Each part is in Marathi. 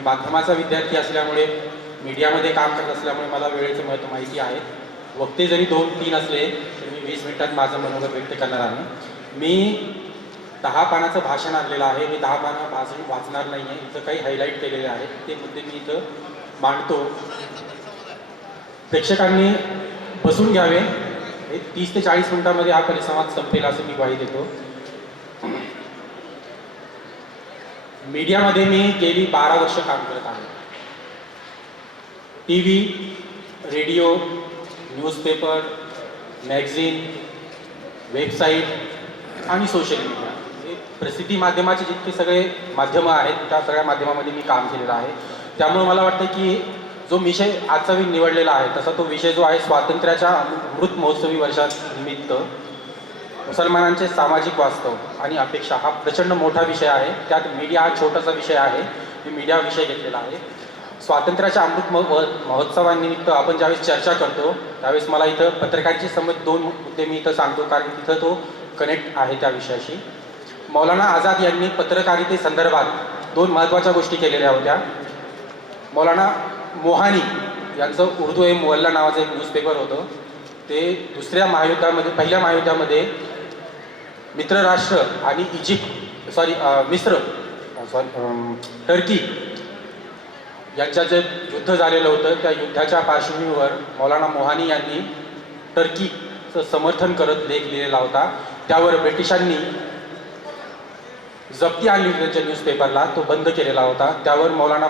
मी माध्यमाचा विद्यार्थी असल्यामुळे मीडियामध्ये काम करत असल्यामुळे मला वेळेचं महत्त्व माहिती आहे. वक्ते जरी दोन तीन असले तरी मी वीस मिनिटात माझं मनोगत व्यक्त करणार आहे. मी दहा पानाचं भाषण आणलेलं आहे. मी दहा पानं भाषण वाचणार नाही आहे इथं काही हायलाईट केलेले आहेत. ते मुद्दे मी इथं मांडतो. प्रेक्षकांनी बसून घ्यावे. हे तीस ते चाळीस मिनिटामध्ये हा परिसंवाद संपेल असं मी ग्वाही देतो. मीडियामध्ये मी गेली बारा वर्ष काम करत आहे. T V radio newspaper magazine website आणि सोशल मीडिया हे प्रसिद्धी माध्यमाचे जितके सगळे माध्यमं आहेत त्या सगळ्या माध्यमामध्ये मी काम केलेलं आहे. त्यामुळे मला वाटतं की जो विषय आजचा मी निवडलेला आहे तसा तो विषय जो आहे स्वातंत्र्याच्या अमृत महोत्सवी वर्षानिमित्त मुसलमानांचे सामाजिक वास्तव आणि अपेक्षा हा प्रचंड मोठा विषय आहे. त्यात मीडिया हा छोटासा विषय आहे. मी मीडिया विषय घेतलेला आहे. स्वातंत्र्याच्या अमृत महो महोत्सवानिमित्त आपण ज्यावेळेस चर्चा करतो त्यावेळेस मला इथं पत्रकारांची समज दोन मुद्दे मी इथं सांगतो कारण तिथं तो कनेक्ट आहे त्या विषयाशी. मौलाना आझाद यांनी पत्रकारिते संदर्भात दोन महत्त्वाच्या गोष्टी केलेल्या होत्या. मौलाना मोहानी यांचं उर्दू ए मोहल्ला नावाचं एक न्यूजपेपर होतं. ते दुसऱ्या महायुद्धामध्ये पहिल्या महायुद्धामध्ये मित्रराष्ट्र आणि इजिप्त सॉरी मिस्र सॉरी टर्की यांच्या जे युद्ध झालेलं होतं त्या युद्धाच्या पार्श्वभूमीवर मौलाना मोहानी यांनी टर्कीचं समर्थन करत लेख लिहिलेला होता. त्यावर ब्रिटिशांनी जप्ती आणली त्यांच्या न्यूजपेपरला तो बंद केलेला होता. त्यावर मौलाना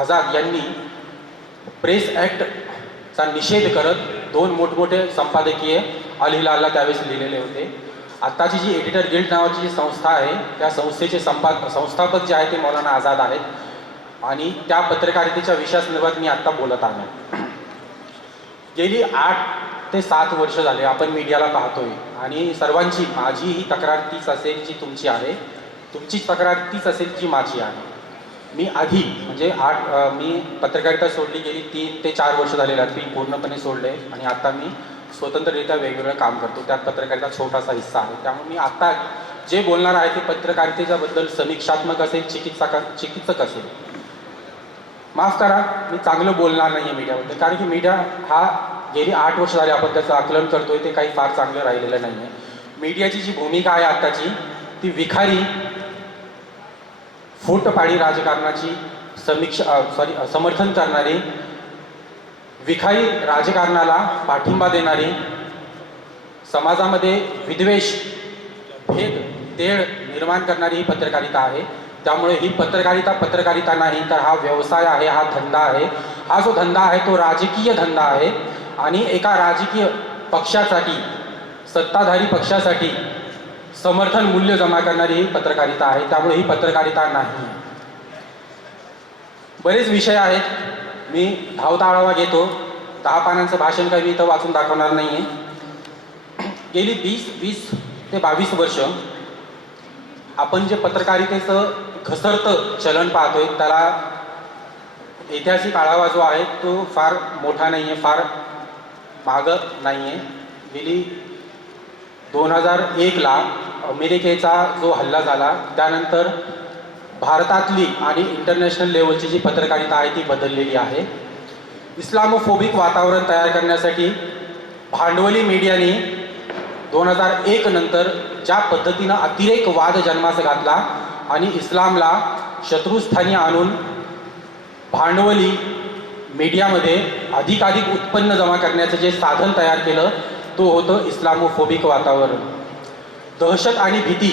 आझाद यांनी प्रेस ॲक्टचा निषेध करत दोन मोठमोठे संपादकीय अल हिलालला त्यावेळेस लिहिलेले होते. आत्ताची जी एडिटर गिल्ड नावाची जी संस्था आहे त्या संस्थेचे संपाद संस्थापक जे आहे ते मौलाना आझाद आहेत. आणि त्या पत्रकारितेच्या विषयासंदर्भात मी आत्ता बोलत आहे. गेली आठ ते सात वर्ष झाले आपण मीडियाला पाहतोय. आणि सर्वांची माझी ही तक्रार तीच असेल जी तुमची आहे. तुमची तक्रार तीच असेल जी माझी आहे. मी आधी म्हणजे आठ मी पत्रकारिता सोडली गेली तीन ते चार वर्ष झालेली आहेत. मी पूर्णपणे सोडले आणि आता मी स्वतंत्ररित्या वेगवेगळं काम करतो. त्यात पत्रकारिता छोटासा हिस्सा आहे. त्यामुळे मी आता जे बोलणार आहे ते पत्रकारितेच्याबद्दल समीक्षात्मक असेल चिकित्सक चिकित्सक असेल. माफ करा मी चांगलं बोलणार नाही आहे मीडियाबद्दल. कारण की मीडिया हा गेली आठ वर्ष झाली आपण त्याचं आकलन करतोय ते काही फार चांगलं राहिलेलं नाही आहे मीडियाची जी भूमिका आहे आत्ताची ती विखारी फूटपाडी राजकारणाची समीक्षा सॉरी समर्थन करणारी विखाई राजकारणाला पाठिंबा देणारी समाजामध्ये विद्वेष भेद तेढ निर्माण करणारी ही पत्रकारिता आहे. त्यामुळे ही पत्रकारिता पत्रकारिता नाही तर हा व्यवसाय आहे हा धंदा आहे. हा जो धंदा आहे तो राजकीय धंदा आहे. आणि एका राजकीय पक्षासाठी सत्ताधारी पक्षासाठी समर्थन मूल्य जमा करणारी ही पत्रकारिता आहे. त्यामुळे ही पत्रकारिता नाही. बरेच विषय आहेत. मी धावता आढावा घेतो. दहा पानांचं भाषण काही मी इथं वाचून दाखवणार नाही आहे गेली वीस वीस ते बावीस वर्ष आपण जे पत्रकारितेचं घसरतं चलन पाहतोय त्याला ऐतिहासिक आढावा जो आहे तो फार मोठा नाही आहे फार मागत नाही आहे गेली दोन हजार एकला अमेरिकेचा जो हल्ला झाला त्यानंतर भारतातली आणि इंटरनॅशनल लेवलची जी पत्रकारिता आहे ती बदललेली आहे. इस्लामोफोबिक वातावरण तयार करण्यासाठी भांडवली मीडियाने दोन हजार एक नंतर ज्या पद्धतीनं अतिरेक वाद जन्मास घातला आणि इस्लामला शत्रुस्थानी आणून भांडवली मीडियामध्ये अधिकाधिक उत्पन्न जमा करण्याचं जे साधन तयार केलं तो होतं इस्लामोफोबिक वातावरण. दहशत आणि भीती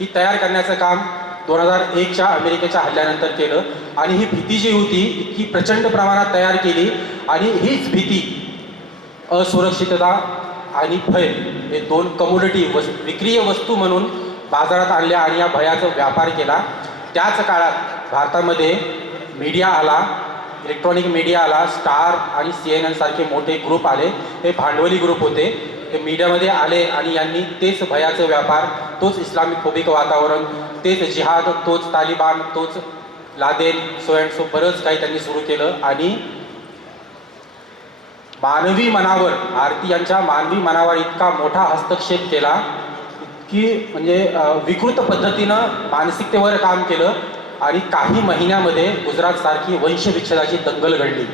ही तयार करण्याचं काम दोन हजार एकच्या अमेरिकेच्या हल्ल्यानंतर केलं. आणि ही भीती जी होती ती प्रचंड प्रमाणात तयार केली. आणि हीच भीती असुरक्षितता आणि भय हे दोन कमोडिटी वस् विक्रीय वस्तू म्हणून बाजारात आणल्या आणि या भयाचा व्यापार केला. त्याच काळात भारतामध्ये मीडिया आला. इलेक्ट्रॉनिक मीडिया आला स्टार आणि सी एन एन सारखे मोठे ग्रुप आले. हे भांडवली ग्रुप होते. हे मीडियामध्ये आले आणि यांनी तेच भयाचं व्यापार तोच इस्लामिक फोबिक वातावरण तेच जिहाद तोच तालिबान तोच लादेन सो अँड सो बरंच काही त्यांनी सुरू केलं. आणि मानवी मनावर भारतीयांच्या मानवी मनावर इतका मोठा हस्तक्षेप केला इतकी म्हणजे विकृत पद्धतीनं मानसिकतेवर काम केलं. आणि काही महिन्यामध्ये गुजरातसारखी वंशविच्छेदाची दंगल घडली.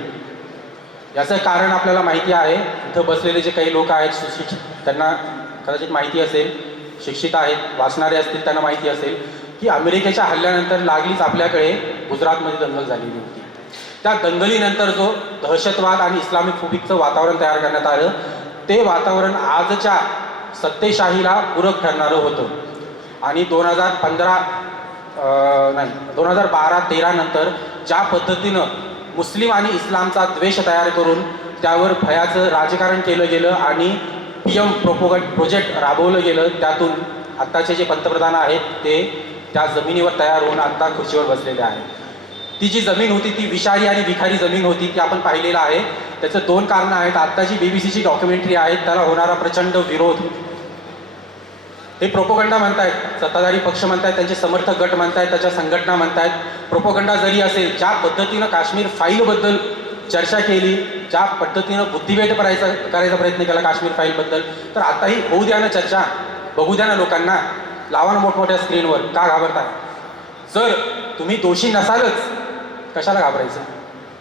याचं कारण आपल्याला माहिती आहे. इथं बसलेले जे काही लोक आहेत सुशिक्षित त्यांना कदाचित माहिती असेल शिक्षित आहेत वाचणारे असतील त्यांना माहिती असेल की अमेरिकेच्या हल्ल्यानंतर लागलीच आपल्याकडे गुजरातमध्ये दंगल झालेली होती. त्या दंगलीनंतर जो दहशतवाद आणि इस्लामिक फुबिकचं वातावरण तयार करण्यात आलं ते वातावरण आजच्या सत्तेशाहीला पूरक ठरणारं होतं. आणि दोन हजार पंधरा नाही दोन हजार बारा तेरा नंतर ज्या पद्धतीनं मुस्लिम आणि इस्लामचा द्वेष तयार करून त्यावर भयाचं राजकारण केलं गेलं आणि पी एम प्रोपोगट प्रोजेक्ट राबवलं गेलं त्यातून आत्ताचे जे पंतप्रधान आहेत ते त्या जमिनीवर तयार होऊन आत्ता खुर्चीवर बसलेले आहेत. ती जी जमीन होती ती विषारी आणि विखारी जमीन होती ती आपण पाहिलेलं आहे. त्याचं दोन कारणं आहेत. आत्ताची बी बी सीची डॉक्युमेंटरी आहे त्याला होणारा प्रचंड विरोध. हे प्रोपोगंडा म्हणतायत सत्ताधारी पक्ष म्हणतायत त्यांचे समर्थक गट म्हणतायत त्याच्या संघटना म्हणतायत. प्रोपोगंडा जरी असेल ज्या पद्धतीनं काश्मीर फाईलबद्दल चर्चा केली ज्या पद्धतीनं बुद्धिभेद करायचा करायचा प्रयत्न केला काश्मीर फाईलबद्दल तर आताही होऊ द्या ना चर्चा बघू द्या ना लोकांना. लावा ना मोठमोठ्या स्क्रीनवर का घाबरताय जर तुम्ही दोषी नसालच कशाला घाबरायचं?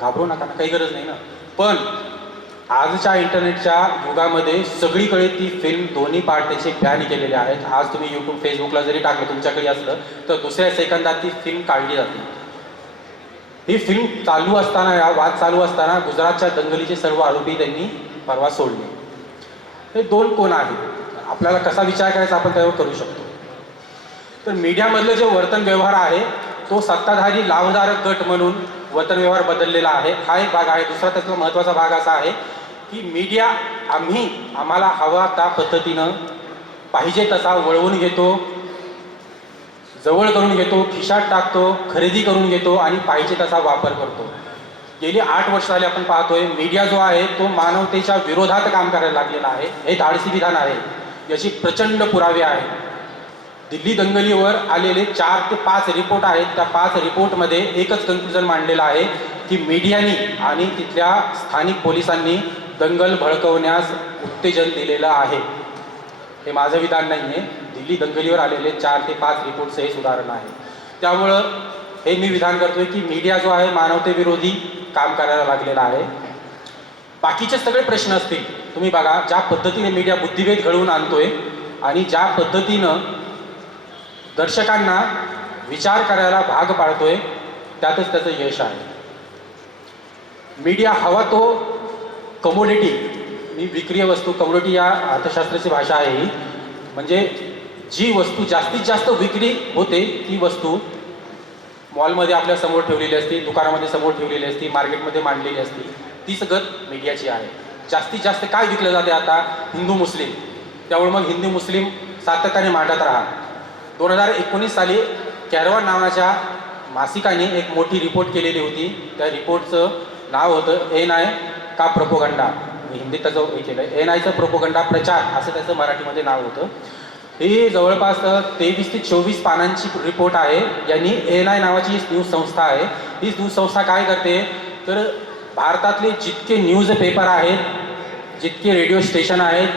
घाबरू नका ना काही गरज नाही ना. पण आजच्या इंटरनेटच्या युगामध्ये सगळीकडे ती फिल्म दोन्ही पार्ट त्याचे बॅन केलेले आहेत. आज तुम्ही यूट्यूब फेसबुकला जरी टाकलं तुमच्याकडे असलं तर दुसऱ्या सेकंदात ती फिल्म काढली जाते. ही फिल्म चालू असताना या वाद चालू असताना गुजरातच्या दंगलीचे सर्व आरोपी त्यांनी परवा सोडले. हे दोन कोण आहेत? आपल्याला कसा विचार करायचा आपण त्यावर करू शकतो. तर मीडियामधलं जे वर्तन व्यवहार आहे तो सत्ताधारी लाभधारक गट म्हणून वर्तन व्यवहार बदललेला आहे. हा एक भाग आहे. दुसरा त्यातला महत्त्वाचा भाग असा आहे की मीडिया आम्ही आम्हाला हवा त्या पद्धतीनं पाहिजे तसा वळवून घेतो जवळ करून घेतो खिशात टाकतो खरेदी करून घेतो आणि पाहिजे तसा वापर करतो. गेली आठ वर्ष झाली आपण पाहतोय मीडिया जो आहे तो मानवतेच्या विरोधात काम करायला लागलेला आहे. हे धाडसी विधान आहे. याची प्रचंड पुरावे आहेत. दिल्ली दंगलीवर आलेले चार ते पाच रिपोर्ट आहेत. त्या पाच रिपोर्टमध्ये एकच कन्क्लुजन मांडलेलं आहे की मीडियानी आणि तिथल्या स्थानिक पोलिसांनी दंगल भडकवण्यास उत्तेजन दिलेलं आहे. हे माझं विधान नाही आहे दिल्ली दंगलीवर आलेले चार ते पाच रिपोर्टचं हे उदाहरण आहे. त्यामुळं हे मी विधान करतोय की मीडिया जो आहे मानवतेविरोधी काम करायला लागलेला आहे. बाकीचे सगळे प्रश्न असतील तुम्ही बघा ज्या पद्धतीने मीडिया बुद्धिभेद घडवून आणतोय आणि ज्या पद्धतीनं दर्शकांना विचार करायला भाग पाडतोय त्यातच त्याचं यश आहे. मीडिया हवा तो कमोडिटी मी विक्रीय वस्तू कमोडिटी या अर्थशास्त्राची भाषा आहे ही. म्हणजे जी वस्तू जास्तीत जास्त विक्री होते ती वस्तू मॉलमध्ये आपल्यासमोर ठेवलेली असती दुकानामध्ये समोर ठेवलेली असती मार्केटमध्ये मांडलेली असते ती सगळं मीडियाची आहे. जास्तीत जास्त काय विकलं जाते आता? हिंदू मुस्लिम. त्यामुळे मग हिंदू मुस्लिम सातत्याने मांडत राहा. दोन हजार एकोणीस साली कॅरवा नावाच्या मासिकाने एक मोठी रिपोर्ट केलेली होती. त्या रिपोर्टचं नाव होतं एन आय का प्रोपोगंडा. मी हिंदीत त्याचं हे केलं एन आयचं प्रोपोगंडा प्रचार असं त्याचं मराठीमध्ये नाव होतं. ही जवळपास तेवीस ते चोवीस पानांची रिपोर्ट आहे. यांनी एन आय नावाची ही न्यूज संस्था आहे. ही न्यूज संस्था काय करते? तर भारतातले जितके न्यूज पेपर आहेत जितके रेडिओ स्टेशन आहेत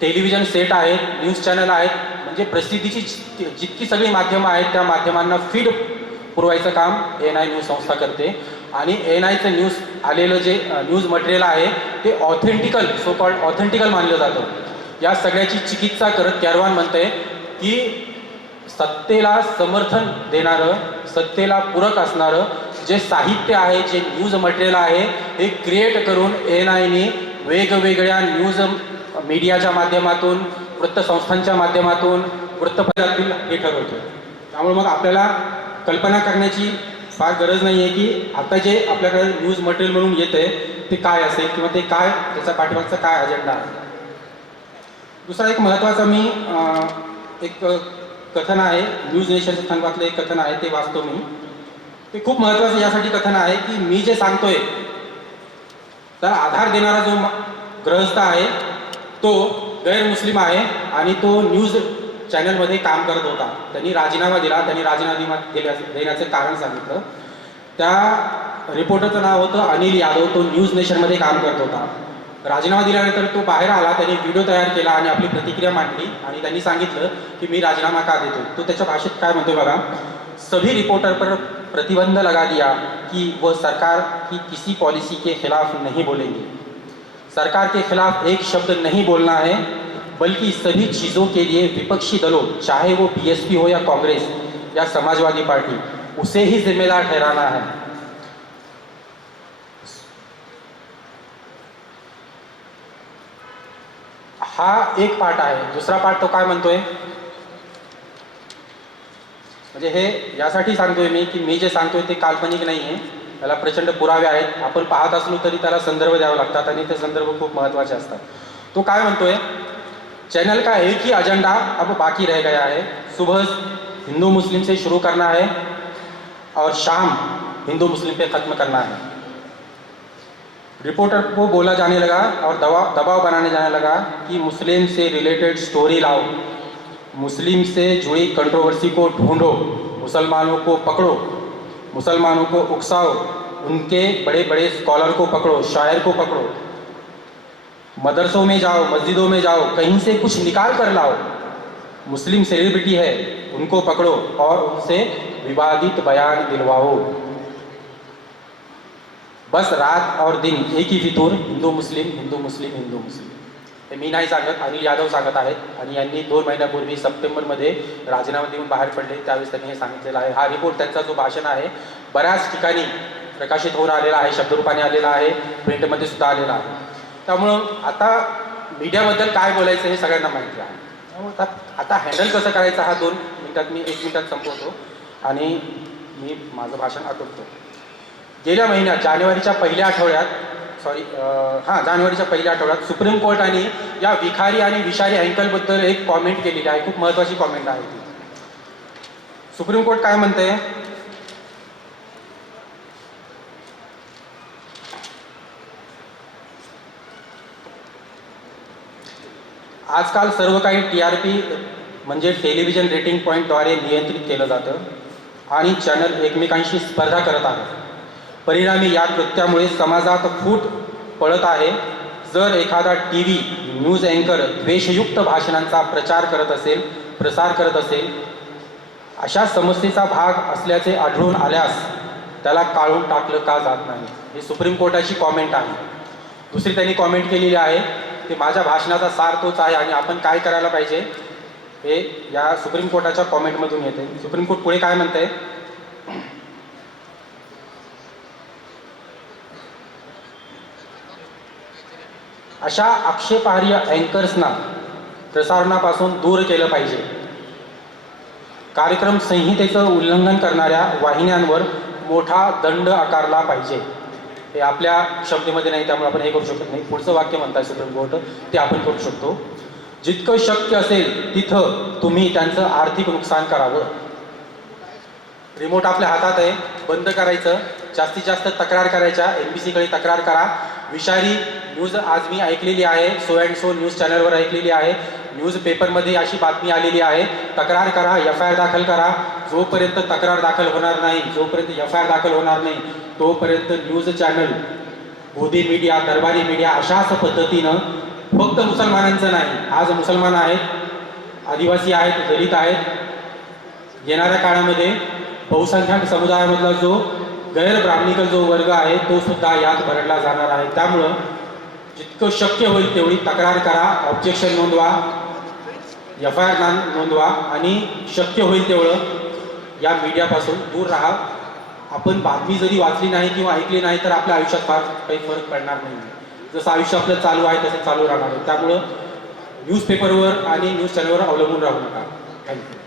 टेलिव्हिजन सेट आहेत न्यूज चॅनल आहेत म्हणजे प्रसिद्धीची जितकी सगळी माध्यमं आहेत त्या माध्यमांना फीड पुरवायचं काम एन आय न्यूज संस्था करते. आणि एन आयचं न्यूज आलेलं जे न्यूज मटेरियल आहे ते ऑथेंटिकल सो कॉल्ड ऑथेंटिकल मानलं जातं. या सगळ्याची चिकित्सा करत कॅरवान म्हणते की सत्तेला समर्थन देणारं सत्तेला पूरक असणारं जे साहित्य आहे जे न्यूज मटेरियल आहे हे क्रिएट करून एन आयने वेगवेगळ्या न्यूज मीडियाच्या माध्यमातून वृत्तसंस्थांच्या माध्यमातून वृत्तपत्रातील हे ठरवतो त्यामुळे मग आपल्याला कल्पना करण्याची फार गरज नाही आहे की आता जे आपल्याकडे न्यूज मटेरियल म्हणून येतं आहे ते काय असेल किंवा ते काय त्याचा पाठीमागचा काय अजेंडा आहे? दुसरा एक महत्त्वाचा मी एक कथन आहे न्यूज नेशनच्या संदर्भातलं एक कथन आहे ते वाचतो मी. ते खूप महत्त्वाचं यासाठी कथन आहे की मी जे सांगतोय तर आधार देणारा जो ग्रहस्थ आहे तो गैरमुस्लिम आहे आणि तो न्यूज चॅनलमध्ये काम करत होता. त्यांनी राजीनामा दिला. त्यांनी राजीनामा दिल्या देण्याचं कारण सांगितलं. त्या रिपोर्टरचं नाव होतं अनिल यादव. तो न्यूज नेशनमध्ये काम करत होता. राजीनामा दिल्यानंतर तो बाहेर आला. त्याने व्हिडिओ तयार केला आणि आपली प्रतिक्रिया मांडली आणि त्यांनी सांगितलं की मी राजीनामा का देतो तो त्याच्या भाषेत काय म्हणतो बघा? सभी रिपोर्टर पर प्रतिबंध लगा दिया कि वह सरकार की किसी पॉलिसी के खिलाफ नहीं बोलेंगे। सरकार के खिलाफ एक शब्द नहीं बोलना है। बल्कि सभी चीज़ों के लिए विपक्षी दलों चाहे वो बीएसपी हो या कांग्रेस या समाजवादी पार्टी उसे ही जिम्मेदार ठहराना है। हा एक पार्ट आहे दुसरा पार्ट तो काय म्हणतोय? म्हणजे हे यासाठी सांगतोय मी की मी जे सांगतोय ते काल्पनिक नाही आहे त्याला प्रचंड पुरावे आहेत. आपण पाहत असलो तरी त्याला संदर्भ द्यावे लागतात आणि ते संदर्भ खूप महत्त्वाचे असतात. तो काय म्हणतोय? चैनल का एक ही एजेंडा अब बाकी रह गया है। सुबह हिंदू मुस्लिम से शुरू करना है और शाम हिंदू मुस्लिम पे ख़त्म करना है। रिपोर्टर को बोला जाने लगा और दबाव दबाव बनाने जाने लगा कि मुस्लिम से रिलेटेड स्टोरी लाओ। मुस्लिम से जुड़ी कंट्रोवर्सी को ढूंढो, मुसलमानों को पकड़ो, मुसलमानों को उकसाओ, उनके बड़े बड़े स्कॉलर को पकड़ो, शायर को पकड़ो। मदरसों में जाओ, मस्जिदों में जाओ, कहीं से कुछ निकाल कर लाओ। मुस्लिम सेलिब्रिटी है, उनको पकड़ो और उनसे विवादित बयान दिलवाओ। बस रात और दिन एक ही फितूर, हिंदू मुस्लिम हिंदू मुस्लिम हिंदू मुस्लिम। मी नाही सांगत, अनिल यादव सांगत आहेत, आणि यांनी दोन महिन्यापूर्वी सप्टेंबरमध्ये राजीनामा देऊन बाहेर पडले, त्यावेळेस त्यांनी हे सांगितलेलं आहे. हा रिपोर्ट त्यांचा जो भाषण आहे, बऱ्याच ठिकाणी प्रकाशित होऊन आलेला आहे, शब्दरूपाने आलेला आहे प्रिंटमध्ये सुद्धा आलेला आहे. त्यामुळं आता मीडियाबद्दल काय बोलायचं हे सगळ्यांना माहिती आहे. त्यामुळे आता आता हँडल कसं करायचं हा दोन मिनिटात मी एक मिनिटात संपवतो. आणि मी माझं भाषण आठवतो गेल्या महिन्यात जानेवारीच्या पहिल्या आठवड्यात सॉरी हां जानेवारीच्या पहिल्या आठवड्यात सुप्रीम कोर्टाने या विखारी आणि विषारी अँकलबद्दल एक कॉमेंट केलेली आहे. खूप महत्त्वाची कॉमेंट आहे ती. सुप्रीम कोर्ट काय म्हणते आजकाल सर्व काही टी आर पी म्हणजे टेलिव्हिजन रेटिंग पॉईंटद्वारे नियंत्रित केलं जातं आणि चॅनल एकमेकांशी स्पर्धा करत आहेत. परिणामी या कृत्यामुळे समाजात फूट पडत आहे. जर एखादा टी व्ही न्यूज अँकर द्वेषयुक्त भाषणांचा प्रचार करत असेल प्रसार करत असेल अशा समस्येचा भाग असल्याचे आढळून आल्यास त्याला काढून टाकलं का जात नाही? हे सुप्रीम कोर्टाची कॉमेंट आहे. दुसरी त्यांनी कॉमेंट केलेली आहे ते माझ्या भाषणाचा सार तोच आहे आणि आपण काय करायला पाहिजे हे या सुप्रीम कोर्टाच्या कॉमेंटमधून येते. सुप्रीम कोर्ट पुढे काय म्हणते अशा आक्षेपार्ह अँकर्सना प्रसारणापासून दूर केलं पाहिजे. कार्यक्रम संहितेचं उल्लंघन करणाऱ्या वाहिन्यांवर मोठा दंड आकारला पाहिजे. हे आपल्या क्षमतेमध्ये नाही त्यामुळे आपण हे करू शकत नाही. पुढचं वाक्य म्हणताय सुप्रीम कोर्ट ते आपण करू शकतो. जितकं शक्य असेल तिथं तुम्ही त्यांचं आर्थिक नुकसान करावं. रिमोट आपल्या हातात आहे बंद करायचं. जास्तीत जास्त तक्रार करायच्या एम बी सीकडे तक्रार करा. विषारी न्यूज आज मी ऐकलेली आहे. सो अँड सो न्यूज चॅनलवर ऐकलेली आहे. न्यूज पेपरमध्ये अशी बातमी आलेली आहे. तक्रार करा एफ आय आर दाखल करा. जोपर्यंत तक्रार दाखल होणार नाही जोपर्यंत एफ आय आर दाखल होणार नाही तोपर्यंत न्यूज चॅनल बोधी मीडिया दरबारी मीडिया अशाच पद्धतीनं फक्त मुसलमानांचं नाही आज मुसलमान आहेत आदिवासी आहेत दलित आहेत. येणाऱ्या काळामध्ये बहुसंख्याक समुदायामधला जो गैर ब्राह्मणिकल जो वर्ग आहे तो सुद्धा यात भरडला जाणार आहे. त्यामुळं जितकं शक्य होईल तेवढी तक्रार करा ऑब्जेक्शन नोंदवा एफ आय आर नोंदवा आणि शक्य होईल तेवढं या मीडियापासून दूर राहा. आपण बातमी जरी वाचली नाही किंवा ऐकली नाही तर आपल्या आयुष्यात फार काही फरक पडणार नाही. जसं आयुष्य आपलं चालू आहे तसं चालू राहणार आहे. त्यामुळं न्यूजपेपरवर आणि न्यूज चॅनलवर अवलंबून राहू नका. थँक्यू